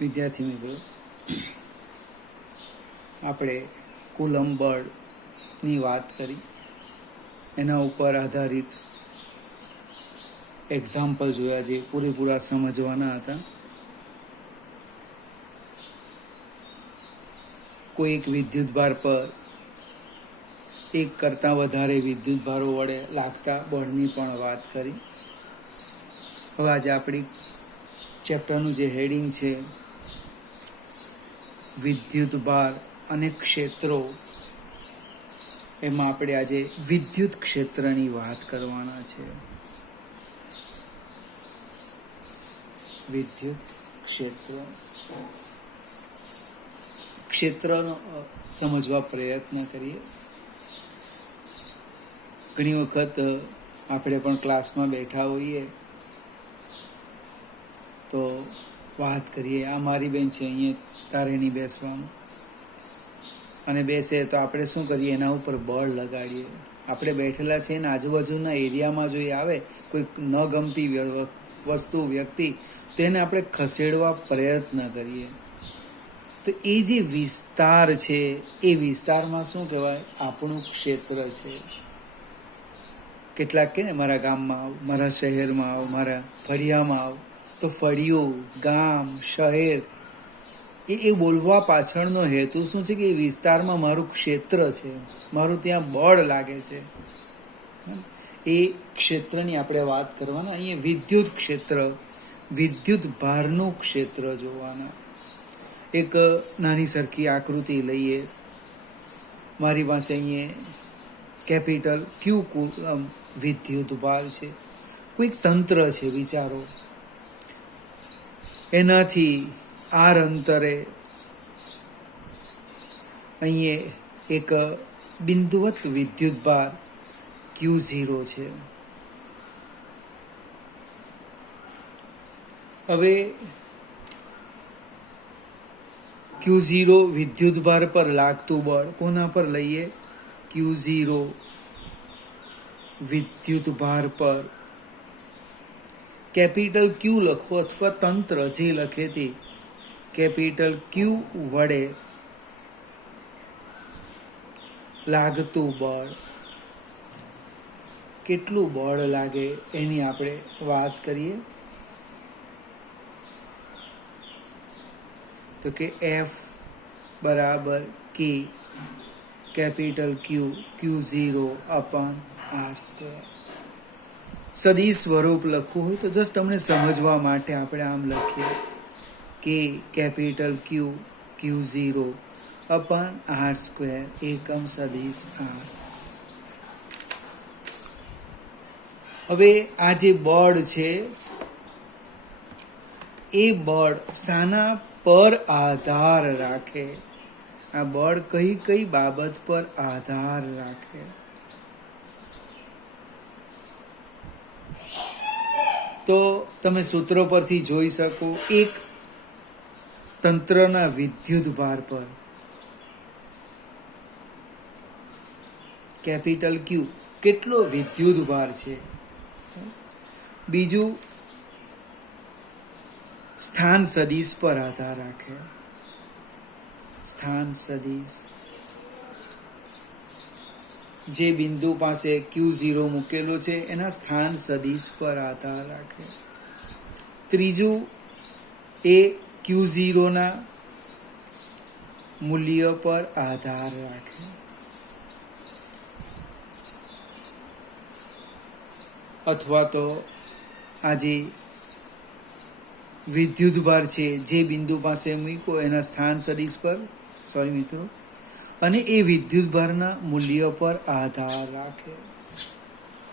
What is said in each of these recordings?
વિદ્યાર્થી મિત્રો, આપણે કુલમ બળની વાત કરી, એના ઉપર આધારિત એક્ઝામ્પલ જોયા જે પૂરેપૂરા સમજવાના હતા. કોઈ એક વિદ્યુતભાર પર એક કરતાં વધારે વિદ્યુતભારો વડે લાગતા બળની પણ વાત કરી. હવે આજે આપણી ચેપ્ટરનું જે હેડિંગ છે વિદ્યુતભાર અને ક્ષેત્રો, એમાં આપણે આજે વિદ્યુત ક્ષેત્રની વાત કરવાના છે. વિદ્યુત ક્ષેત્રનો સમજવા પ્રયત્ન કરીએ. ઘણી વખત આપણે પણ ક્લાસમાં બેઠા હોઈએ તો વાત કરીએ, આ મારી બેન છે, અહીંયા તારે નહીં બેસવાનું, અને બેસે તો આપણે શું કરીએ, એના ઉપર બળ લગાડીએ. આપણે બેઠેલા છીએ ને આજુબાજુના એરિયામાં જો આવે કોઈ ન ગમતી વસ્તુ, વ્યક્તિ, તેને આપણે ખસેડવા પ્રયત્ન કરીએ. તો એ જે વિસ્તાર છે એ વિસ્તારમાં શું કહેવાય, આપણું ક્ષેત્ર છે. કેટલાક કે ને મારા ગામમાં આવ, મારા શહેરમાં આવ, મારા ફળિયામાં આવ, તો ફળિયું, ગામ, શહેર, એ બોલવા પાછળનો હેતુ શું છે કે એ વિસ્તારમાં મારું ક્ષેત્ર છે, મારું ત્યાં બળ લાગે છે. એ ક્ષેત્રની આપણે વાત કરવાના. અહીંયા વિદ્યુત ક્ષેત્ર, વિદ્યુત ભારનું ક્ષેત્ર જોવાના. એક નાની સરખી આકૃતિ લઈએ. મારી પાસે અહીંયા કેપિટલ ક્યુ કુલમ વિદ્યુત ભાર છે. કોઈક તંત્ર છે, વિચારો. એનાથી આર અંતરે અહીંયા એક બિંદુવત વિદ્યુત ભાર Q0 છે. હવે Q0 વિદ્યુત ભાર પર લાગતું બળ કોના પર લઈએ? Q0 વિદ્યુત ભાર પર કેપિટલ Q લખો અથવા તંત્ર જે લખે તે કેપિટલ Q વડે લાગતું બળ. કેટલું બળ લાગે એની આપણે વાત કરીએ. તો કે F બરાબર K capital Q0 upon R². સદિશ સ્વરૂપ લખવું હોય તો જસ્ટ તમને સમજવા માટે આપણે આમ લખીએ કે કેપિટલ Q0 અપોન R², એકમ સદિશ R. હવે આ જે બળ છે એ બળ શાના પર આધાર રાખે? આ બળ કઈ કઈ બાબત પર આધાર રાખે? તો તમે સૂત્રો પરથી જોઈ શકો. એક તંત્રના વિદ્યુત ભાર પર કેપિટલ Q કેટલો વિદ્યુત ભાર છે. બીજું સ્થાન સદિશ પર આધાર રાખે. સ્થાન સદિશ જે બિંદુ પાસે Q0 મૂકેલો છે એના સ્થાન સદિશ પર આધાર રાખે. ત્રીજું એ Q0 ના મૂલ્ય પર આધાર રાખે. અથવા તો આજે વિદ્યુત ભાર છે જે બિંદુ પાસે મૂક્યો એના સ્થાન સદિશ પર, મિત્રો, અને એ વિદ્યુત ભારના મૂલ્ય પર આધાર રાખે.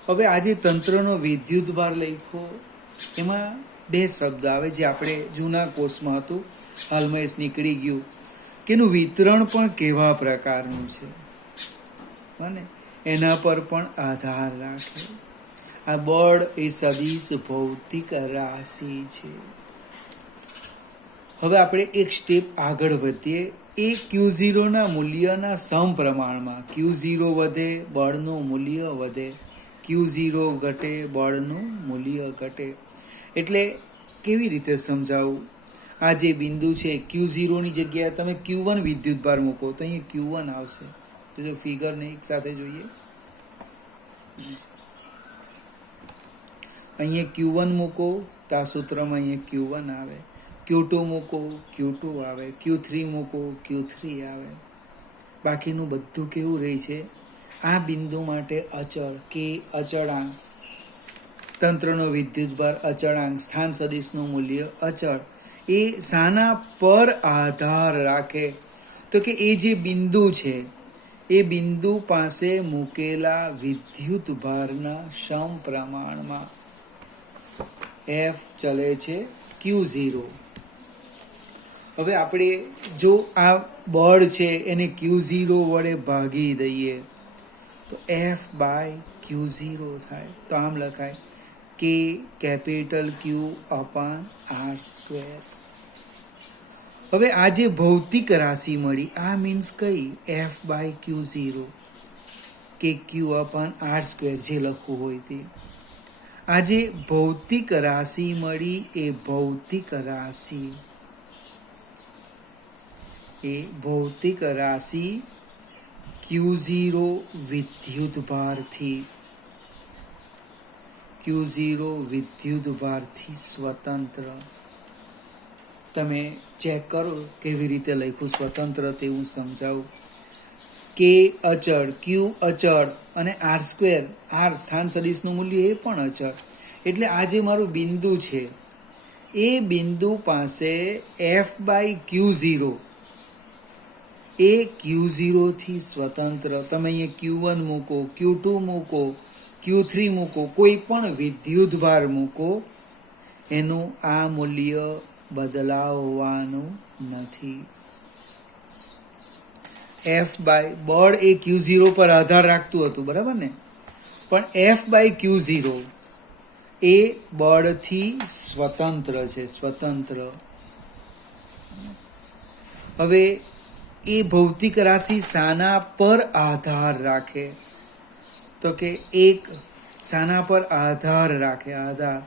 હવે આજે તંત્રનો વિદ્યુત ભાર લખ્યો, એમાં બે શબ્દ આવે જે આપણે જૂના કોર્સમાં હતું, હાલમાં એ નીકળી ગયું, કે એનું વિતરણ પણ કેવા પ્રકારનું છે અને એના પર પણ આધાર રાખે. આ બળ એ સદિશ ભૌતિક રાશિ છે. હવે આપણે એક સ્ટેપ આગળ વધીએ. એ Q0 ના મૂલ્યના સમપ્રમાણમાં. Q0 વધે, બળનું મૂલ્ય વધે. Q0 ઘટે, બળનું મૂલ્ય ઘટે. એટલે કેવી રીતે સમજાવું? આ જે બિંદુ છે Q0 ની જગ્યાએ તમે Q1 વિદ્યુતભાર મૂકો તો અહીંયા Q1 આવશે. તો જો ફિગરને એક સાથે જોઈએ, અહીંયા Q1 મૂકો તો આ સૂત્રમાં અહીંયા Q1 આવે, Q2 મૂકો Q2 આવે, Q3 મૂકો Q3 આવે. બાકીનું બધું કેવું રહે છે? આ બિંદુ માટે અચળ કે અચળાંક, તંત્રનો વિદ્યુતભાર અચળાંક, સ્થાન સદિશનું મૂલ્ય અચળ. એ શાના પર આધાર રાખે? તો કે એ જે બિંદુ છે એ બિંદુ પાસે મૂકેલા વિદ્યુતભારના સમપ્રમાણમાં F ચલે છે Q0. હવે આપણે જો આ બળ છે એને Q0 વડે ભાગી દઈએ તો F/Q0 થાય. તો આમ લખાય કે કેપિટલ Q/R². હવે આ જે ભૌતિક રાશિ મળી આ મીન્સ કઈ? F/Q0 કે Q/R² જે લખવું હોય તે. આ જે ભૌતિક રાશિ મળી એ ભૌતિક રાશિ Q0 વિદ્યુતભારથી સ્વતંત્ર. તમે ચેક કરો કેવી રીતે લખ્યું સ્વતંત્ર તે હું સમજાવું. કે અચળ, Q અચળ અને R², R સ્થાન સદિશનું મૂલ્ય એ પણ અચળ. એટલે આ જે મારું બિંદુ છે એ બિંદુ પાસે F/Q0 એ Q0 થી સ્વતંત્ર. તમે અહીંયા Q1 મૂકો, Q2 મૂકો, Q3 મૂકો, કોઈ પણ વિદ્યુતભાર મૂકો, એનું આ મૂલ્ય બદલાવવાનું નથી. બળ એ Q0 પર આધાર રાખતું હતું, બરાબર ને? પણ F/Q0 એ બળથી સ્વતંત્ર છે, સ્વતંત્ર. હવે એ ભૌતિક રાશિ શાના પર આધાર રાખે? તો કે એક શાના પર આધાર રાખે? આધાર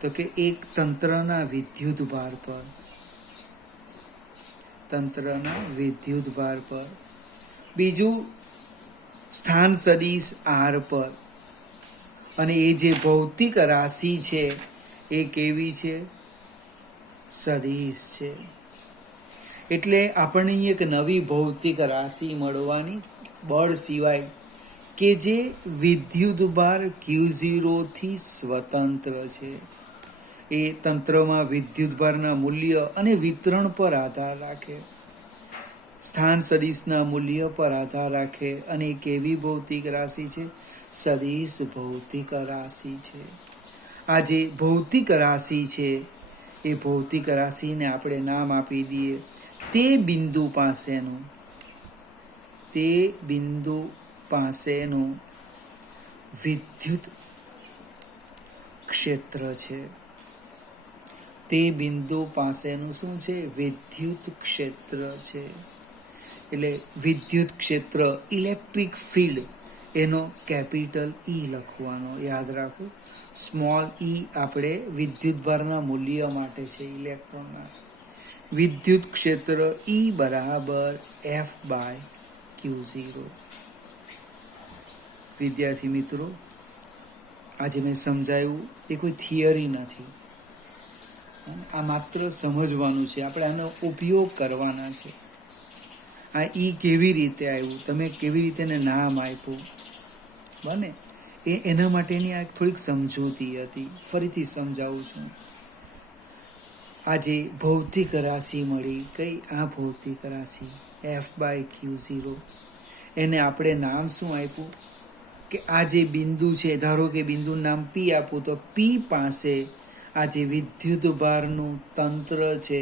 તો કે એક તંત્રના વિદ્યુતભાર પર, તંત્રના વિદ્યુતભાર પર. બીજું સ્થાન સદિશ R પર. અને એ જે ભૌતિક રાશિ છે એ કેવી છે? સદિશ છે. એટલે આપણને એક નવી ભૌતિક રાશિ મળવાની બળ સિવાય કે જે વિદ્યુતભાર Q0 થી સ્વતંત્ર છે. એ તંત્રમાં વિદ્યુતભારના મૂલ્ય અને વિતરણ પર આધાર રાખે, સ્થાન સદિશના મૂલ્ય પર આધાર રાખે. અને એ કેવી ભૌતિક રાશિ છે? સદિશ ભૌતિક રાશિ છે. આ જે ભૌતિક રાશિ છે એ ભૌતિક રાશિને આપણે નામ આપી દઈએ તે બિંદુ પાસેનું વિદ્યુત ક્ષેત્ર છે. તે બિંદુ પાસેનું શું છે? વિદ્યુત ક્ષેત્ર છે. એટલે વિદ્યુત ક્ષેત્ર, ઇલેક્ટ્રિક ફિલ્ડ, એનો કેપિટલ E લખવાનો, યાદ રાખો. સ્મોલ e આપણે વિદ્યુતભારના મૂલ્ય માટે છે, ઇલેક્ટ્રોનના. વિદ્યુત ક્ષેત્ર E બરાબર F/Q0. વિદ્યાર્થી મિત્રો, આજે મેં સમજાવ્યું એ કોઈ થિયરી નથી, આ માત્ર સમજવાનું છે. આપણે આનો ઉપયોગ કરવાના છે. આ E કેવી રીતે આવ્યું, તમે કેવી રીતે એને નામ આપ્યું, બને એના માટેની આ થોડીક સમજૂતી હતી. ફરીથી સમજાવું છું. આજે ભૌતિક રાશિ મળી, કઈ? આ ભૌતિક રાશિ F/Q0. એને આપણે નામ શું આપ્યું? કે આ જે બિંદુ છે, ધારો કે બિંદુનું નામ P આપું તો P પાસે આ જે વિદ્યુતભારનું તંત્ર છે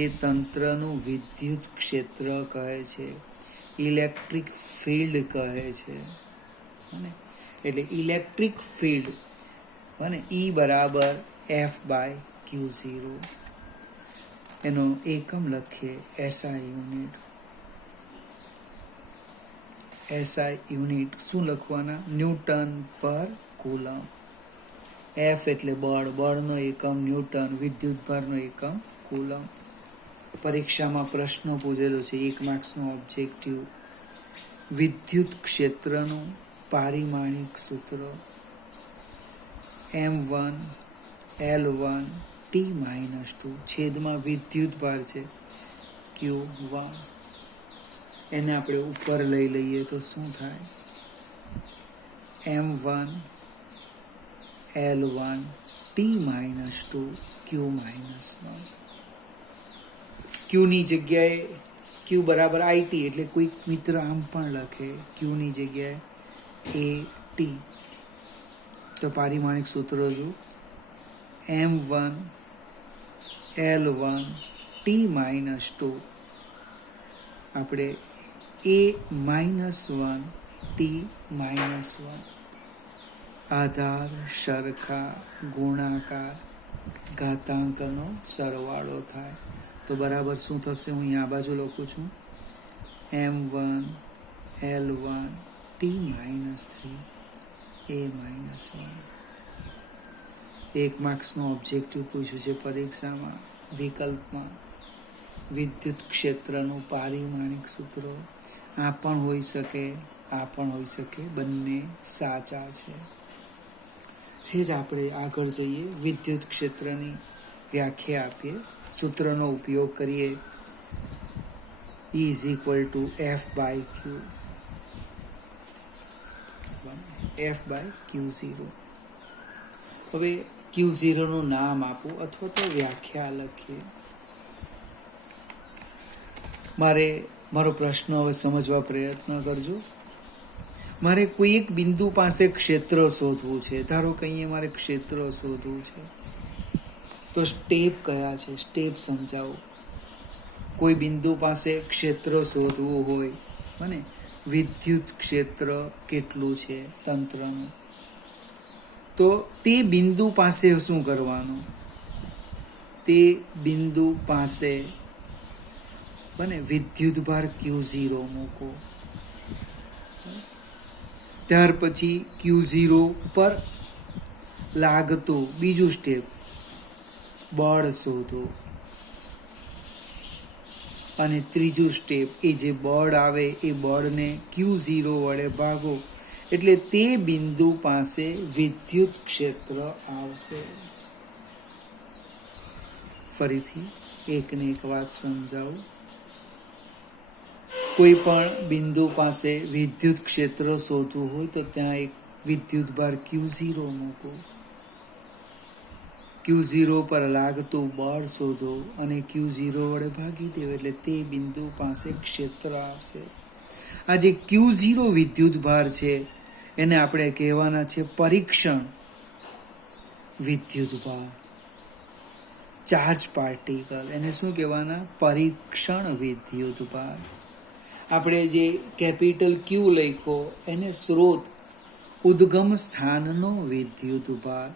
એ તંત્રનું વિદ્યુત ક્ષેત્ર કહે છે, ઇલેક્ટ્રિક ફિલ્ડ કહે છે. એટલે ઇલેક્ટ્રિક ફિલ્ડ E બરાબર F/Q0. એનો એકમ લખીએ SI યુનિટ. SI યુનિટ શું લખવાના? ન્યૂટન પર કુલમ. F એટલે બળ, બળનો એકમ ન્યૂટન, વિદ્યુતભારનો એકમ કુલમ. પરીક્ષામાં પ્રશ્ન પૂછેલો છે, 1 માર્ક્સનો ઓબ્જેક્ટિવ. વિદ્યુત ક્ષેત્રનું પારિમાણિક સૂત્ર M1 L1 T-2 છેદમાં વિદ્યુત ભાર છે Q1. એને આપણે ઉપર લઈ લઈએ તો શું થાય? M1 L1 T-2 Q-1. Q ની જગ્યાએ Q બરાબર IT, એટલે કોઈક મિત્ર આમ પણ લખે Q ની જગ્યાએ AT. તો પારિમાણિક સૂત્ર જો M1 L1 T-2 આપણે A-1 T-1. આધાર સરખા ગુણાકાર ઘાતાંકનો સરવાળો થાય તો બરાબર શું થશે? હું અહીંયા આ બાજુ લખું છું M1 L1 T-3 A-1. 1 માર્ક્સનો objective પૂછ્યું છે પરીક્ષામાં. વિકલ્પમાં વિદ્યુત ક્ષેત્રનું પારિમાણિક સૂત્ર. આ પણ હોઈ શકે, આ પણ હોઈ શકે, બંને સાચા છે. જ આપણે આગળ જઈએ, વિદ્યુત ક્ષેત્રની વ્યાખ્યા આપીએ, સૂત્રનો ઉપયોગ કરીએ. E = F/Q. F/Q0. હવે Q0 નું નામ આપું અથવા તો વ્યાખ્યા લખીએ. મારો પ્રશ્ન હવે સમજવા પ્રયત્ન કરજો. મારે કોઈ એક બિંદુ પાસે ક્ષેત્ર શોધવું છે. ધારો કે અહીંયા મારે ક્ષેત્ર શોધવું છે, તો સ્ટેપ કયા છે? સ્ટેપ સમજાવો. કોઈ બિંદુ પાસે ક્ષેત્ર શોધવું હોય, અને વિદ્યુત ક્ષેત્ર કેટલું છે તંત્રનું, તો તે બિંદુ પાસે શું કરવાનું? તે બિંદુ પાસે વિદ્યુત ભાર Q0 મૂકો. ત્યાર પછી Q0 પર લાગતું બીજું સ્ટેપ, બળ શોધો. અને ત્રીજું સ્ટેપ, એ જે બળ આવે એ બળને Q0 વડે ભાગો, એટલે તે બિંદુ પાસે વિદ્યુત ક્ષેત્ર આવશે. ફરીથી એકને એક વાત સમજાવું. કોઈ પણ બિંદુ પાસે વિદ્યુત ક્ષેત્ર શોધવું હોય તો ત્યાં એક વિદ્યુત ભાર Q0 મૂકો. Q0 પર લાગતું બળ શોધો અને Q0 વડે ભાગી દો, એટલે તે બિંદુ પાસે ક્ષેત્ર આવશે. આ જે Q0 વિદ્યુત ભાર છે એને આપણે કહેવાના છે પરીક્ષણ વિદ્યુત ભાર. ચાર્જ પાર્ટિકલ, એને શું કહેવાના? પરીક્ષણ વિદ્યુત ભાર. આપણે જે કેપિટલ Q લખ્યો એને સ્રોત ઉદ્ગમ સ્થાનનો વિદ્યુત ભાર.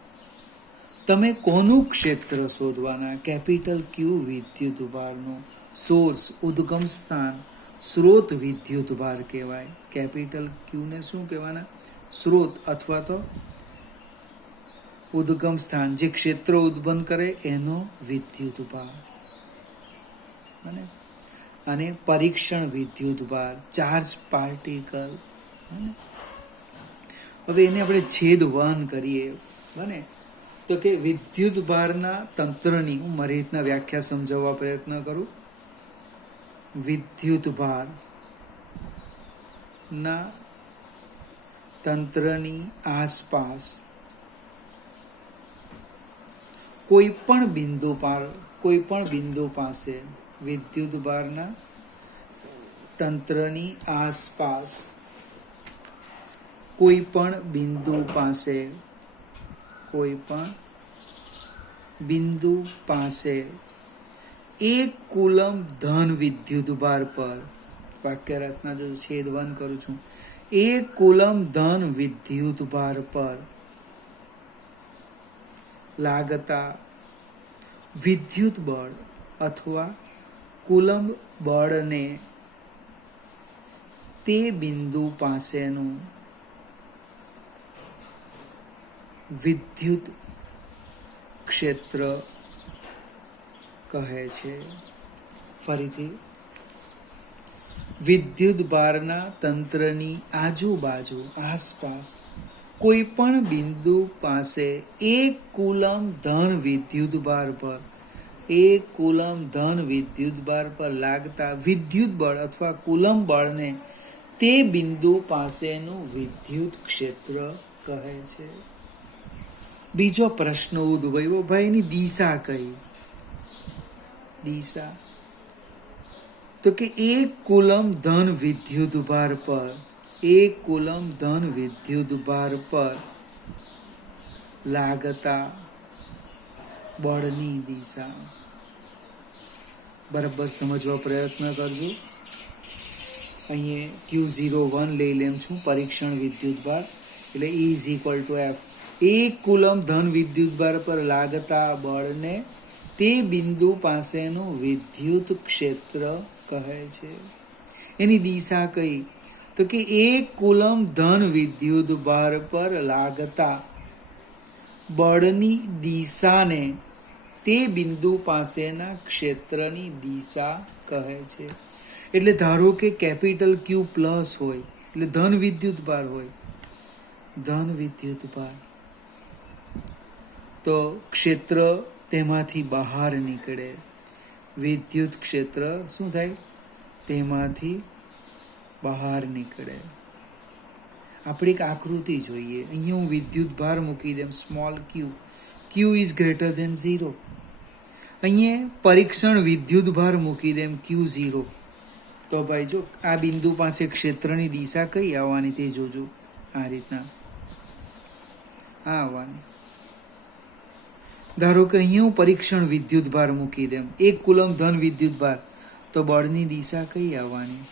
તમે કોનું ક્ષેત્ર શોધવાના? કેપિટલ Q વિદ્યુત ભારનું. સોર્સ ઉદ્ગમ સ્થાન સ્રોત વિદ્યુત ભાર કહેવાય. કેપિટલ Q ને શું કહેવાના? સ્રોત અથવા તો ઉદ્ગમ સ્થાન, જે ક્ષેત્ર ઉત્પન્ન કરે એનો વિદ્યુત ભાર. અને પરીક્ષણ વિદ્યુત ભાર, ચાર્જ પાર્ટિકલ. હવે એને આપણે છેદ 1 કરીએ. બને તો કે વિદ્યુત ભારના તંત્રની, હું મારી રીતના વ્યાખ્યા સમજાવવા પ્રયત્ન કરું. વિદ્યુત ભાર ના તંત્રની આસપાસ કોઈ પણ બિંદુ પાસે વિદ્યુત ભારના તંત્રની આસપાસ કોઈ પણ બિંદુ પાસે 1 કુલમ ધન વિદ્યુત ભાર પર, વાક્ય રચના જો છેદ 1 કરું છું, 1 કુલમ ધન વિદ્યુત ભાર પર લાગતા વિદ્યુત બળ અથવા કુલંબ બળને તે બિંદુ પાસેનું વિદ્યુત ક્ષેત્ર કહે છે. ફરીથી, વિદ્યુત ભારના તંત્રની આજુબાજુ આસપાસ કોઈ પણ બિંદુ પાસે 1 કુલમ ધન વિદ્યુત ભાર પર 1 કુલમ ધન વિદ્યુત ભાર પર લાગતા વિદ્યુત બળ અથવા કુલમ બળને તે બિંદુ પાસેનું વિદ્યુત ક્ષેત્ર કહે છે. બીજો પ્રશ્ન ઉદ્ભવ્યો, ભાઈ એની દિશા કઈ? દિશા તો કે 1 કુલમ ધન વિદ્યુત ભાર પર 1 કુલમ ધન વિદ્યુત ભાર પર લાગતા બળની દિશા. બરાબર સમજવા પ્રયત્ન કરજો. અહીંયા Q01 લઈ લેમ છું, પરીક્ષણ વિદ્યુત ભાર, એટલે E = F. 1 કુલમ ધન વિદ્યુત ભાર પર લાગતા બળને તે બિંદુ પાસેનું વિદ્યુત ક્ષેત્ર કહે છે. એની દિશા કઈ? તો કે 1 કુલમ ધન વિદ્યુત ભાર પર લાગતા બળની દિશાને તે બિંદુ પાસેના ક્ષેત્રની દિશા કહે છે. એટલે ધારો કે કેપિટલ Q પ્લસ હોય, એટલે ધન વિદ્યુત ભાર હોય, ધન વિદ્યુત ભાર, તો ક્ષેત્ર તેમાંથી બહાર નીકળે. વિદ્યુત ક્ષેત્ર શું થાય? તેમાંથી બહાર નીકળે. આપણે એક આકૃતિ જોઈએ. અહીંયા હું વિદ્યુત ભાર મૂકી દઉં, small q, q is greater than 0. અહીંયા પરીક્ષણ વિદ્યુત ભાર મૂકી દઉં Q0. તો ભાઈ જો આ બિંદુ પાસે ક્ષેત્રની દિશા કઈ આવવાની તે જોજો. આ રીતના આ આવવાની. ધારો કે અહીંયા હું પરીક્ષણ વિદ્યુત ભાર મૂકી દઉં 1 કુલમ ધન વિદ્યુત ભાર, તો બળની દિશા કઈ આવવાની?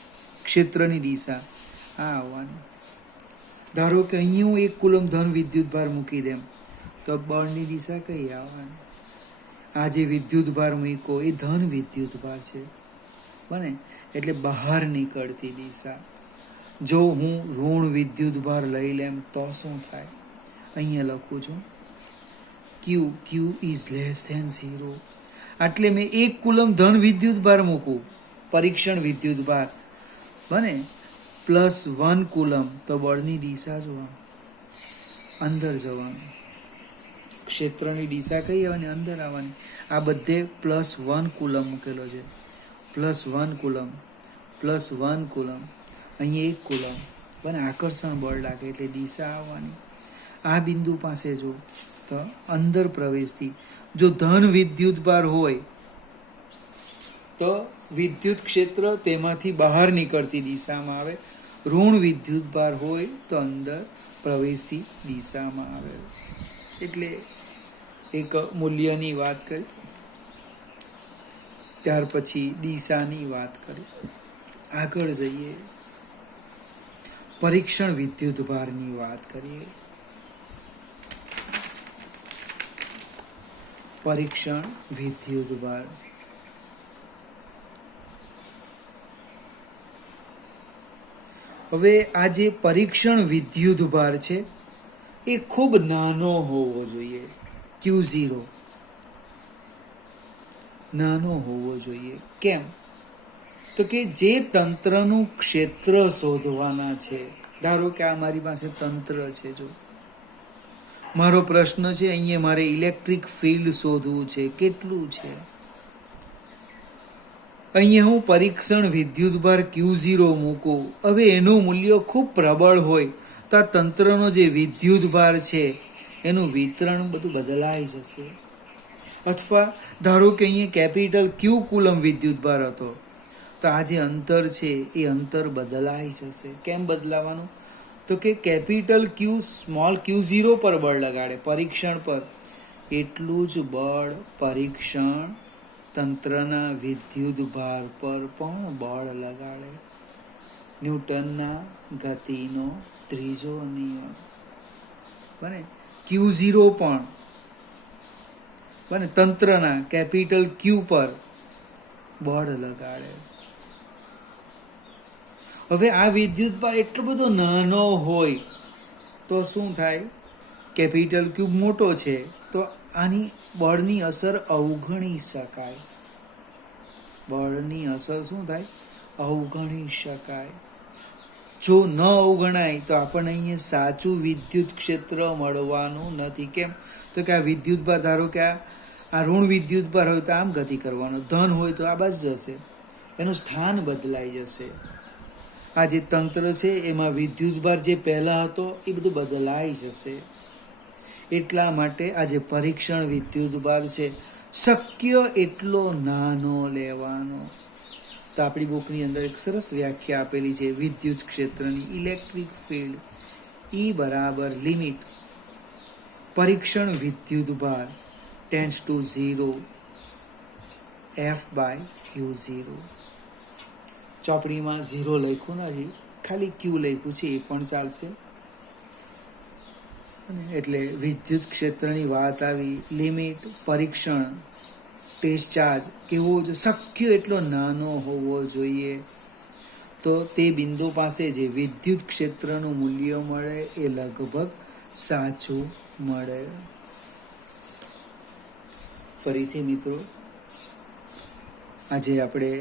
ક્ષેત્રની દિશા આ આવવાની. ધારો કે અહીંયા હું 1 કુલમ ધન વિદ્યુત ભાર મૂકી દઉં, તો બળની દિશા કઈ આવવાની? આ જે વિદ્યુત ભાર મૂક્યો એ ધન વિદ્યુત ભાર છે, બને, એટલે બહાર નીકળતી દિશા. જો હું ઋણ વિદ્યુત ભાર લઈ લેમ તો શું થાય? અહીંયા લખું છું Q ઇઝ લેસ ધેન 0. એટલે મેં 1 કુલમ ધન વિદ્યુત ભાર મૂકું, પરીક્ષણ વિદ્યુત ભાર, બને, +1 કુલમ, તો બળની દિશા જોવા અંદર જવાનું. ક્ષેત્રની દિશા કઈ આવવાની? અંદર આવવાની. આ બધે +1 કુલમ મૂકેલો છે, +1 કુલમ, +1 કુલમ, અહીંયા 1 કુલમ, બને, આકર્ષણ બળ લાગે એટલે દિશા આવવાની. આ બિંદુ પાસે જો તો અંદર પ્રવેશથી, જો ધન વિદ્યુત ભાર હોય તો વિદ્યુત ક્ષેત્ર તેમાંથી બહાર નીકળતી દિશામાં આવે. ઋણ વિદ્યુત ભાર હોય તો અંદર પ્રવેશથી દિશામાં આવે. એટલે એક મૂલ્યની વાત કરી, ત્યાર પછી દિશાની વાત કરી. આગળ જઈએ, પરીક્ષણ વિદ્યુત ભારની વાત કરીએ. પરીક્ષણ વિદ્યુત ભાર. હવે આ જે પરીક્ષણ વિદ્યુત ભાર છે એ ખૂબ નાનો હોવો જોઈએ. Q0 નાનો હોવો જોઈએ. કેમ? તો કે જે તંત્રનું ક્ષેત્ર શોધવાના છે. ધારો કે આ મારી પાસે તંત્ર છે, જો મારો પ્રશ્ન છે, અહીંયા મારે ઇલેક્ટ્રિક ફિલ્ડ શોધવું છે, કેટલું છે? અહીંયા હું પરીક્ષણ વિદ્યુત ભાર Q0 મૂકું. હવે એનું મૂલ્ય ખૂબ પ્રબળ હોય તો આ તંત્રનો જે વિદ્યુત ભાર છે એનું વિતરણ બધું બદલાઈ જશે. અથવા ધારો કે અહીંયા કેપિટલ Q કુલમ વિદ્યુત ભાર હતો, તો આ જે અંતર છે એ અંતર બદલાઈ જશે. કેમ બદલાવાનું? તો કે કેપિટલ Q સ્મોલ Q0 પર બળ લગાડે, પરીક્ષણ પર, એટલું જ બળ પરીક્ષણ તંત્રના વિદ્યુત ભાર પર પણ બળ લગાડે. ન્યૂટનના ગતિનો ત્રીજો નિયમ, બને, Q0 પણ, બને, તંત્રના કેપિટલ Q પર બળ લગાડે. હવે આ વિદ્યુત ભાર એટલો બધો નાનો હોય તો શું થાય? કેપિટલ Q મોટો છે તો આની બળની અસર અવગણી શકાય. બળની અસર શું થાય? અવગણી શકાય. જો ન અવગણાય તો આપણને અહીંયા સાચું વિદ્યુત ક્ષેત્ર મળવાનું નથી. કેમ? તો કે આ વિદ્યુત ભાર, ધારો કે આ ઋણ વિદ્યુત ભાર હોય તો આમ ગતિ કરવાનો, ધન હોય તો આ બાજુ જશે, એનું સ્થાન બદલાઈ જશે. આ જે તંત્ર છે એમાં વિદ્યુત ભાર જે પહેલા હતો એ બધું બદલાઈ જશે. એટલા માટે આ જે પરીક્ષણ વિદ્યુત ભાર છે શક્ય એટલો નાનો લેવાનો. તો આપણી બુકની અંદર એક સરસ વ્યાખ્યા આપેલી છે વિદ્યુત ક્ષેત્રની. ઇલેક્ટ્રિક ફિલ્ડ E બરાબર લિમિટ પરીક્ષણ વિદ્યુત ભાર ટેન્ડ્સ ટુ 0 F/Q0. ચોપડીમાં 0 લખ્યું નથી, ખાલી Q લખ્યું છે, એ પણ ચાલશે. એટલે વિદ્યુત ક્ષેત્રની વાત આવી. લિમિટ પરીક્ષણ ટેસ્ટ ચાર્જ કેવો છે? શક્ય એટલો નાનો હોવો જોઈએ. તો તે બિંદુ પાસે જે વિદ્યુત ક્ષેત્રનું મૂલ્ય મળે એ લગભગ સાચું મળે. ફરીથી મિત્રો, આજે આપણે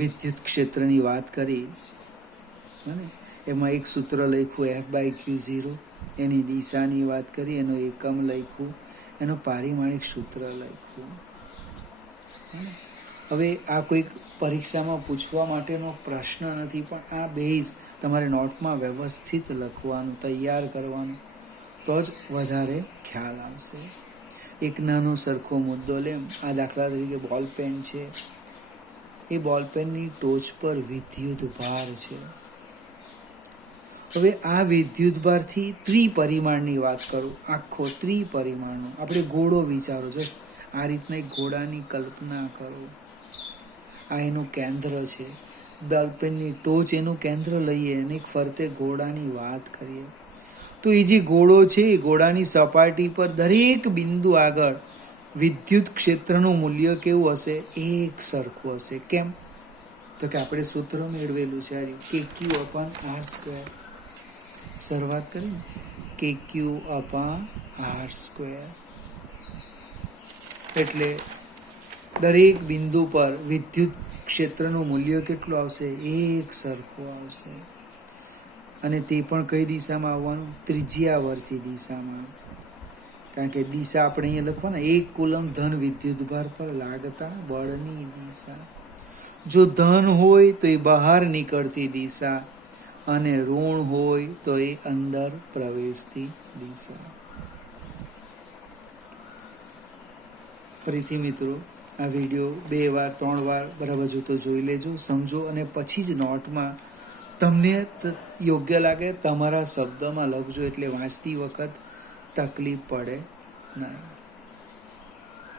વિદ્યુત ક્ષેત્રની વાત કરી અને એમાં એક સૂત્ર લખ્યું F/Q0, એની દિશાની વાત કરી, એનો એકમ લખ્યું, એનો પારિમાણિક સૂત્ર લખ્યું. હવે આ કોઈક પરીક્ષામાં પૂછવા માટેનો પ્રશ્ન નથી, પણ આ બેઝ તમારે નોટમાં વ્યવસ્થિત લખવાનું, તૈયાર કરવાનું, તો જ વધારે ખ્યાલ આવશે. એક નાનો સરખો મુદ્દો લેમ. આ દાખલા તરીકે બોલપેન છે. એ બોલપેનની ટોચ પર વિદ્યુત ભાર છે. હવે આ વિદ્યુત ભારથી ત્રિપરિમાણની વાત કરું. આખો ત્રિપરિમાણનો આપણે ગોળો વિચારો. જસ્ટ આ રીતના એક ઘોડાની કલ્પના કરો. આ એનું કેન્દ્ર છે. બોલપેનની ટોચ એનું કેન્દ્ર લઈએ અને એક ફરતે ઘોડાની વાત કરીએ. તો એ જે ઘોડો છે એ ઘોડાની સપાટી પર દરેક બિંદુ આગળ વિદ્યુત ક્ષેત્રનું મૂલ્ય કેવું હશે? એક સરખું હશે. કેમ? તો કે આપણે સૂત્ર મેળવેલું છે KQ/R². શરૂઆત કરી KQ/R². એટલે દરેક બિંદુ પર વિદ્યુત ક્ષેત્રનું મૂલ્ય કેટલું આવશે? એક સરખું આવશે. અને તે પણ કઈ દિશામાં આવવાનું? ત્રિજ્યાવર્તી દિશામાં. કારણ કે દિશા આપણે અહીંયા લખવાના, 1 કુલમ ધન વિદ્યુત ભાર પર લાગતા બળની દિશા. જો ધન હોય તો એ બહાર નીકળતી દિશા, અને ઋણ હોય તો એ અંદર પ્રવેશતી દિશા. ફરીથી મિત્રો, આ વિડીયો 2 વાર 3 વાર બરાબર જોતો જોઈ લેજો, સમજો, અને પછી જ નોટમાં તમને યોગ્ય લાગે તમારા શબ્દમાં લખજો, એટલે વાંચતી વખત તકલીફ પડે નહીં.